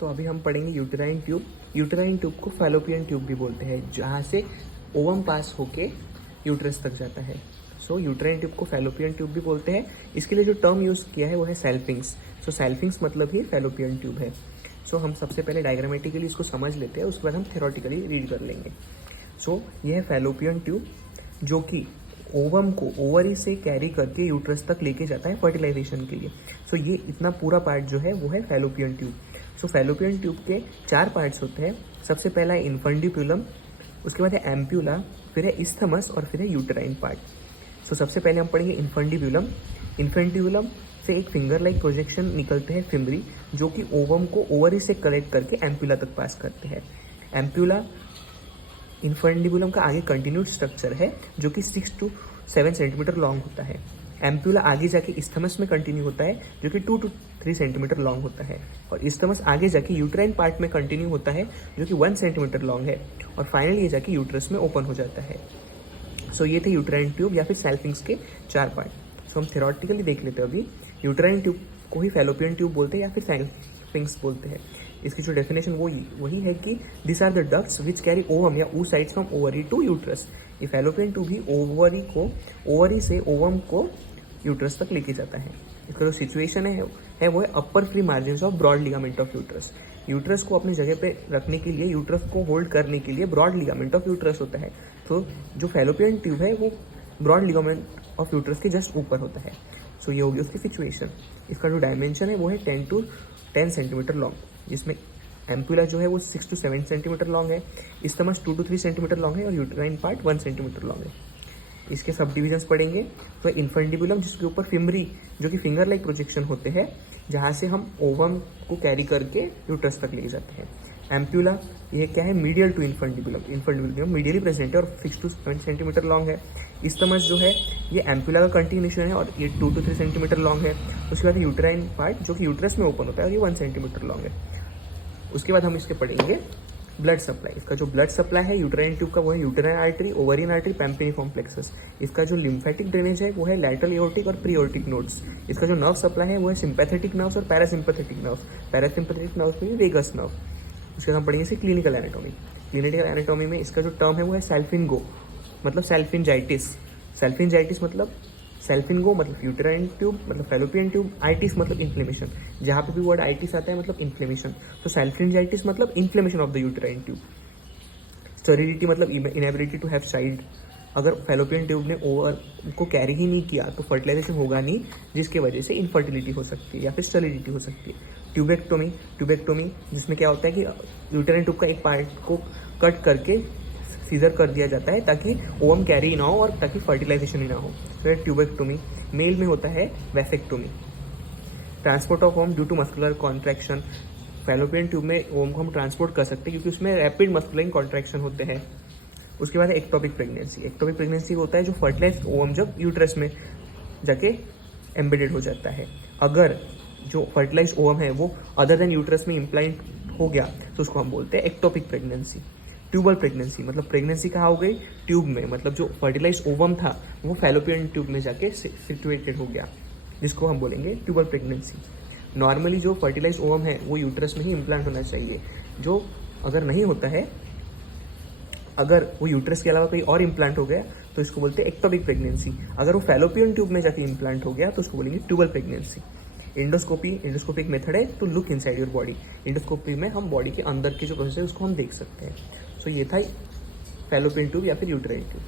तो अभी हम पढ़ेंगे यूटेराइन ट्यूब। यूटेराइन ट्यूब को फैलोपियन ट्यूब भी बोलते हैं, जहाँ से ओवम पास होके यूट्रस तक जाता है। सो यूटेराइन ट्यूब को फैलोपियन ट्यूब भी बोलते हैं। इसके लिए जो टर्म यूज़ किया है वो है सेल्फिंग्स। सो सेल्फिंग्स मतलब ही फैलोपियन ट्यूब है। सो हम सबसे पहले डायग्रामेटिकली इसको समझ लेते हैं, उसके बाद हम थ्योरेटिकली रीड कर लेंगे। सो यह है फैलोपियन ट्यूब, जो कि ओवम को ओवरी से कैरी करके यूट्रस तक लेके जाता है फर्टिलाइजेशन के लिए। सो ये इतना पूरा पार्ट जो है वो है फैलोपियन ट्यूब। सो फैलोपियन ट्यूब के 4 पार्ट्स होते हैं। सबसे पहला है इन्फंडिब्यूलम, उसके बाद है एम्प्यूला, फिर है इस्थमस और फिर है यूटेराइन पार्ट। सो सबसे पहले हम पढ़ेंगे इन्फंडिब्यूलम। इन्फंडिब्यूलम से एक फिंगर लाइक प्रोजेक्शन निकलते हैं फिमरी, जो कि ओवम को ओवरी से कलेक्ट करके एम्प्यूला तक पास करते हैं। एम्प्यूला इन्फंडिब्यूलम का आगे कंटिन्यूड स्ट्रक्चर है, जो कि 6 to 7 सेंटीमीटर लॉन्ग होता है। एम्प्यूला आगे जाके इस्थमस में कंटिन्यू होता है, जो कि 2 to 3 सेंटीमीटर लॉन्ग होता है। और इस्थमस आगे जाके यूट्राइन पार्ट में कंटिन्यू होता है, जो कि 1 सेंटीमीटर लॉन्ग है। और फाइनली ये जाके यूट्रस में ओपन हो जाता है। सो ये थे यूटेराइन ट्यूब या फिर सेल्फिंग्स के 4 पार्ट। सो हम थ्योरेटिकली देख लेते हैं अभी। यूटेराइन ट्यूब को ही फैलोपियन ट्यूब बोलते हैं या फिर सेल्फिंग्स बोलते हैं। इसकी जो डेफिनेशन वही है कि this are the ducts which carry ovum या oocytes from ovary to uterus. ये फैलोपियन ट्यूब ही ओवरी से ओवम को यूट्रस तक लेके जाता है। इसका जो सिचुएशन है वो है upper free margin of broad ligament of uterus. Uterus को अपनी जगह पे रखने के लिए, यूट्रस को होल्ड करने के लिए ब्रॉड लिगामेंट ऑफ यूट्रस होता है। तो जो फैलोपियन ट्यूब है वो ब्रॉड लिगामेंट ऑफ यूट्रस के जस्ट ऊपर होता है। सो ये होगी उसकी सिचुएशन। इसका जो डायमेंशन है वो है 10 to 10 सेंटीमीटर लॉन्ग, जिसमें एम्प्यूला जो है वो 6 to 7 सेंटीमीटर लॉन्ग है, इस्थमस 2 to 3 सेंटीमीटर लॉन्ग है और यूटेराइन पार्ट 1 सेंटीमीटर लॉन्ग है। इसके सब डिविजन्स पढ़ेंगे। तो इन्फंडिब्यूलम, जिसके ऊपर फिमरी जो कि फिंगर लाइक प्रोजेक्शन होते हैं, जहाँ से हम ओवम को कैरी करके यूट्रस तक लेके जाते हैं। एम्प्यूला ये क्या है, मीडियल टू इन्फंडिब्यूलम। इन्फंडिब्यूलम मीडियली प्रेजेंट है और 6 to 7 सेंटीमीटर लॉन्ग है। इस्थमस जो है ये एम्प्यूला का कंटिन्यूशन है और ये 2 to 3 सेंटीमीटर लॉन्ग है। उसके बाद यूटेराइन पार्ट जो कि यूट्रस में ओपन होता है और ये 1 सेंटीमीटर लॉन्ग है। उसके बाद हम इसके पढ़ेंगे ब्लड सप्लाई। इसका जो ब्लड सप्लाई है यूटेराइन ट्यूब का वो है uterine artery, ovarian artery, pampiniform plexus. इसका जो लिम्फेटिक ड्रेनेज है वो है लैटरल एओर्टिक और प्री एओर्टिक नोड्स। इसका जो नर्व सप्लाई है वो है सिंपैथेटिक नर्व्स और पैरासिम्पैथेटिक नर्व्स। पैरासिम्पैथेटिक नर्व्स में वेगस नर्व। उसके बाद हम पढ़ेंगे क्लिनिकल एनाटॉमी। क्लिनिकल एनाटॉमी में इसका जो टर्म है वो है सेल्फिनगो, मतलब सेल्फिनजाइटिस। सेल्फिनजाइटिस मतलब सेल्फिनगो मतलब यूटेराइन ट्यूब मतलब फैलोपियन ट्यूब, आइटिस मतलब इन्फ्लेमेशन। जहाँ पे भी वर्ड आइटिस आता है मतलब इन्फ्लेमेशन। तो सेल्फिनजाइटिस मतलब inflammation of the uterine tube. Sterility मतलब इनएबिलिटी टू हैव चाइल्ड। अगर फैलोपियन ट्यूब ने ओवर को कैरी ही नहीं किया तो फर्टिलाइजेशन होगा नहीं, जिसकी वजह से इनफर्टिलिटी हो सकती है या फिर स्टेरिलिटी हो सकती है। ट्यूबेक्टोमी जिसमें क्या होता है कि यूटेराइन ट्यूब का एक पार्ट को कट करके सीजर कर दिया जाता है ताकि ओवम कैरी ना हो और ताकि फर्टिलाइजेशन ही ना हो। फिर ट्यूबेक्टोमी। मेल में होता है vasectomy. Transport of ovum due to muscular contraction. Fallopian tube में ओवम को हम ट्रांसपोर्ट कर सकते हैं क्योंकि उसमें रैपिड मस्कुलर कॉन्ट्रैक्शन होते हैं। उसके बाद एक्टोपिक प्रेगनेंसी। एक्टोपिक प्रेगनेंसी होता है जो फर्टिलाइज ओवम जब यूट्रस में जाके एम्बेडेड हो जाता है। अगर जो फर्टिलाइज ओवम है वो अदर देन यूट्रस में इम्प्लांट हो गया तो उसको हम बोलते हैं एक्टोपिक प्रेगनेंसी। ट्यूबल प्रेगनेंसी मतलब प्रेगनेंसी कहाँ हो गई, ट्यूब में, मतलब जो फर्टिलाइज ओवम था वो फैलोपियन ट्यूब में जाके सिचुएटेड हो गया, जिसको हम बोलेंगे ट्यूबल प्रेगनेंसी। नॉर्मली जो फर्टिलाइज ओवम है वो यूट्रस में ही इम्प्लांट होना चाहिए। जो अगर नहीं होता है, अगर वो यूट्रस के अलावा कोई और इम्प्लांट हो गया तो इसको बोलते हैं एक्टोपिक प्रेगनेंसी। अगर वो फैलोपियन ट्यूब में जाके इम्प्लांट हो गया तो उसको बोलेंगे ट्यूबल प्रेगनेंसी। एंडोस्कोपी एक मेथड है to look inside your body. Endoscopy में हम बॉडी के अंदर के जो प्रोसेस है उसको हम देख सकते हैं। सो ये था फैलोपियन ट्यूब या फिर यूटेराइन ट्यूब।